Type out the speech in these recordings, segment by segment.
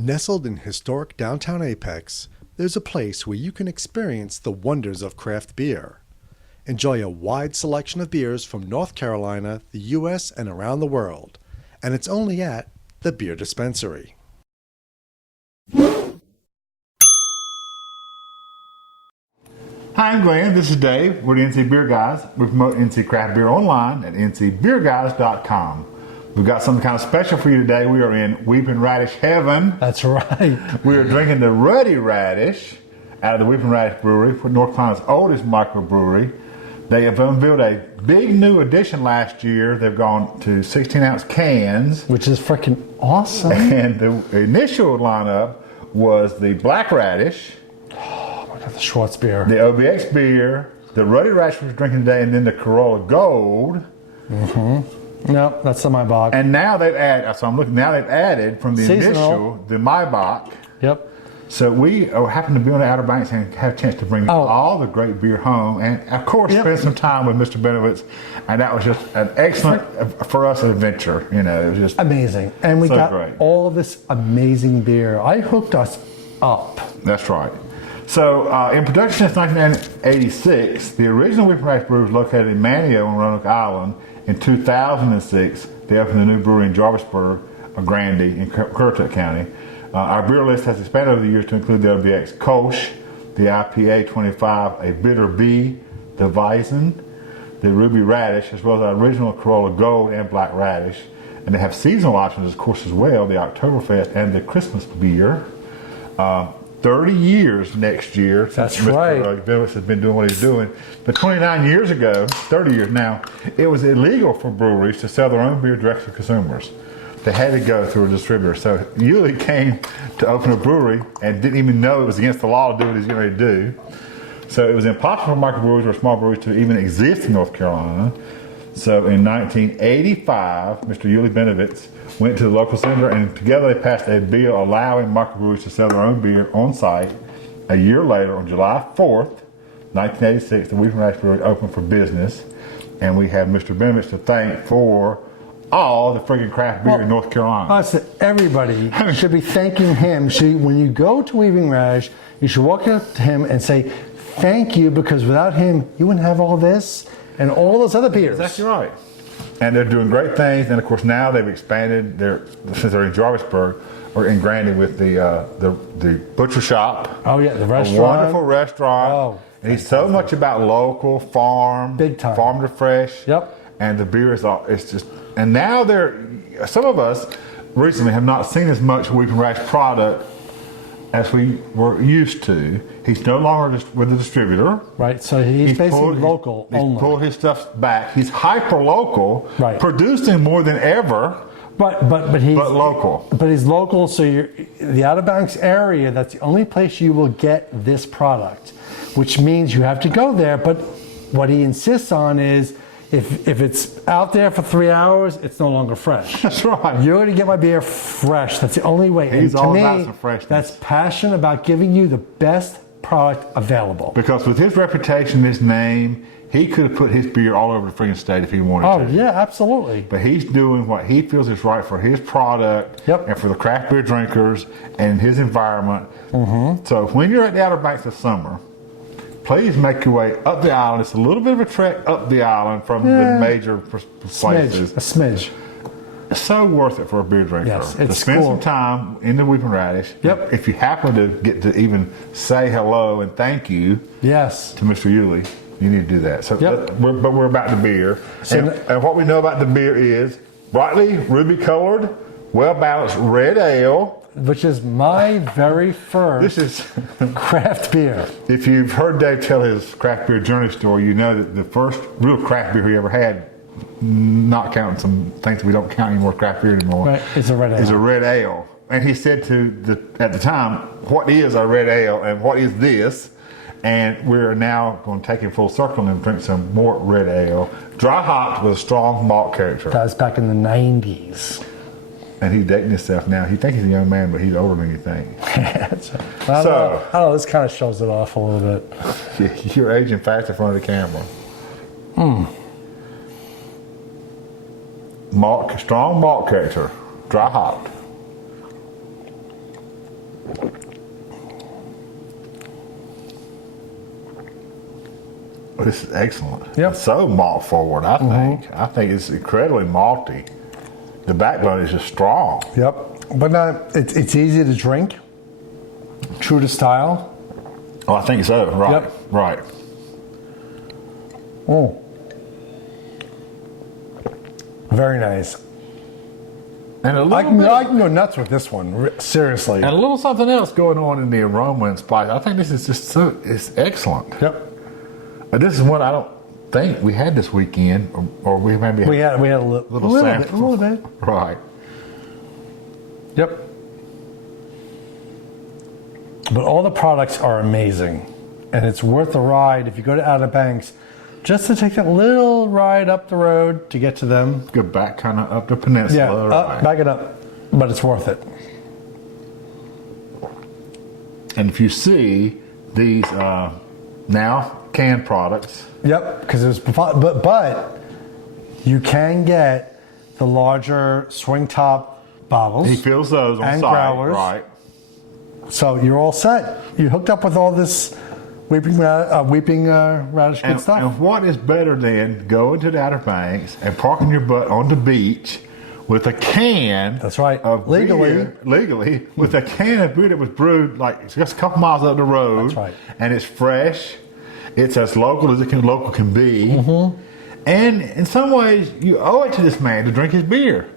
Nestled in historic downtown Apex, there's a place where you can experience the wonders of craft beer. Enjoy a wide selection of beers from North Carolina, the U.S., and around the world. And it's only at the Beer Dispensary. Hi, I'm Glenn. This is Dave. We're the NC Beer Guys. We promote NC Craft Beer online at ncbeerguys.com. We've got something kind of special for you today. We are in Weeping Radish heaven. That's right. We are drinking the Ruddy Radish out of the Weeping Radish Brewery, North Carolina's oldest microbrewery. They have unveiled a big new addition last year. They've gone to 16-ounce cans. Which is freaking awesome. And the initial lineup was the Black Radish. Oh my God, the Schwartz beer. The OBX Beer, the Ruddy Radish we're drinking today, and then the Corolla Gold. Mm-hmm. No, that's the Maibach. And now they've added, so I'm looking, now they've added from the initial, the Maibach. Yep. So we happen to be on the Outer Banks and have a chance to bring all the great beer home. And of course, spend some time with Mr. Bennewitz. And that was just an excellent, for us, adventure. You know, it was just amazing. And we got great. all of this amazing beer. I hooked us up. That's right. So in production since 1986, the original Weeping Radish Brewery was located in Manteo on Roanoke Island. In 2006, they opened a new brewery in Jarvisburg, Grande, in Currituck County. Our beer list has expanded over the years to include the OBX Kolsch, the IPA 25, a Bitter Bee, the Weizen, the Ruby Radish, as well as our original Corolla Gold and Black Radish. And they have seasonal options, of course, as well, the Oktoberfest and the Christmas beer. 30 years next year. That's right. Mr. Bennewitz has been doing what he's doing. But 29 years ago, 30 years now, it was illegal for breweries to sell their own beer direct to consumers. They had to go through a distributor. So Uli came to open a brewery and didn't even know it was against the law to do what he's getting ready to do. So it was impossible for microbreweries or small breweries to even exist in North Carolina. So in 1985, Mr. Uli Bennewitz went to the local senator, and together they passed a bill allowing microbreweries to sell their own beer on site. A year later, on July 4th, 1986, the Weeping Radish Brewery opened for business, and we have Mr. Bennewitz to thank for all the friggin' craft beer in North Carolina. Everybody should be thanking him. When you go to Weeping Radish, you should walk up to him and say, thank you, because without him, you wouldn't have all this and all those other beers. That's right. And they're doing great things, and of course now they've expanded since they're in Jarvisburg, or in Grande with the butcher shop. Oh yeah, the restaurant. A wonderful restaurant. Oh, and he's so much about local, farm, big time, farm to fresh. Yep. And the beer it's just, and now some of us recently have not seen as much Weeping Radish product as we were used to. He's no longer with the distributor. Right, so he's basically local only. He's pulled his stuff back. He's hyper-local, right, producing more than ever, but he's local. But he's local, so the Outer Banks area, that's the only place you will get this product, which means you have to go there. But what he insists on is, if it's out there for 3 hours, it's no longer fresh. That's right. You're going to get my beer fresh. That's the only way. He's all about some freshness. That's passion about giving you the best product available. Because with his reputation, his name, he could have put his beer all over the freaking state if he wanted to. Oh, yeah, absolutely. But he's doing what he feels is right for his product and for the craft beer drinkers and his environment. Mm-hmm. So when you're at the Outer Banks of summer, please make your way up the island. It's a little bit of a trek up the island from the major places. A smidge. It's so worth it for a beer drinker. Yes, to it's spend cool. some time in the Weeping Radish. Yep. If you happen to get to even say hello and thank you to Mr. Uli, you need to do that. So, but we're about the beer. And what we know about the beer is brightly ruby-colored, well-balanced red ale. Which is my very first craft beer. If you've heard Dave tell his craft beer journey story, you know that the first real craft beer he ever had, not counting some things that we don't count anymore, craft beer anymore, right, is a red ale. And he said at the time, what is a red ale and what is this? And we're now going to take it full circle and drink some more red ale, dry hopped with a strong malt character. That was back in the 90s. And he's dating himself now. He thinks he's a young man, but he's older than you think. I don't know. This kind of shows it off a little bit. You're aging fast in front of the camera. Strong malt character, dry hopped. This is excellent. Yep. It's so malt forward, I think. I think it's incredibly malty. The backbone is just strong. Yep. But it's easy to drink. True to style. Oh, I think so. Right. Yep. Right. Oh. Very nice. And a little I can bit, go nuts with this one. Seriously. and a little something else going on in the aroma and spice. I think this is just it's excellent. Yep. This is what I don't think we had this weekend, or we maybe We had a little bit. sample. A little bit. Right. Yep. But all the products are amazing, and it's worth the ride if you go to Outer Banks, just to take that little ride up the road to get to them. Go back kind of up the peninsula. Yeah, right. back it up, but it's worth it. And if you see these now canned products, Yep, because it was but you can get the larger swing top bottles. he fills those on And site, growlers. right? So you're all set. You hooked up with all this Weeping Radish good stuff. And what is better than going to the Outer Banks and parking your butt on the beach with a can? That's right. Of Legally. beer, legally, with a can of beer that was brewed like just a couple miles up the road. That's right. And it's fresh. It's as local as local can be. Mm-hmm. And in some ways, you owe it to this man to drink his beer.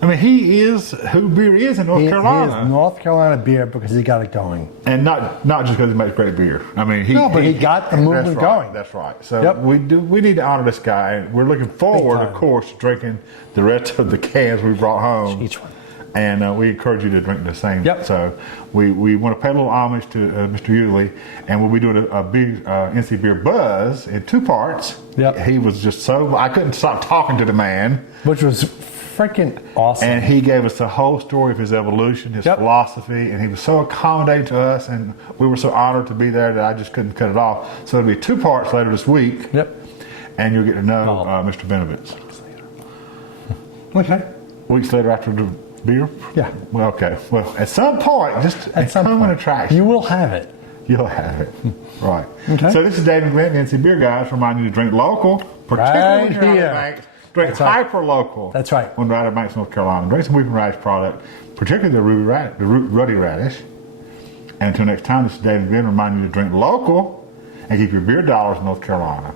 I mean, he is who beer is in North Carolina. He is North Carolina beer because he got it going. And not just because he makes great beer. I mean, he got the movement that's right, going. That's right. So Yep. we need to honor this guy. We're looking forward, time. of course, to drinking the rest of the cans we brought home. Each one. And we encourage you to drink the same. Yep. So we want to pay a little homage to Mr. Uli, and we'll be doing a big NC Beer Buzz in 2 parts. Yep. He was just so I couldn't stop talking to the man. Which was freaking awesome. And he gave us the whole story of his evolution, his Yep. philosophy, and he was so accommodating to us, and we were so honored to be there that I just couldn't cut it off. So it'll be 2 parts later this week, Yep. and you'll get to know Oh. Mr. Bennewitz. Okay. Weeks later after the beer? Yeah. Well, okay. Well, at some point, just At some common point, attraction. you will have it. You'll have it. Right. Okay. So this is David Grant, the NC Beer Guys, reminding you to drink local, particularly when you're Right out here. of Banks. Drink That's right. hyper-local. That's right. On Outer Banks, North Carolina. Drink some Weeping Radish product, particularly the Ruddy Radish. And until next time, this is David Grant reminding you to drink local and keep your beer dollars in North Carolina.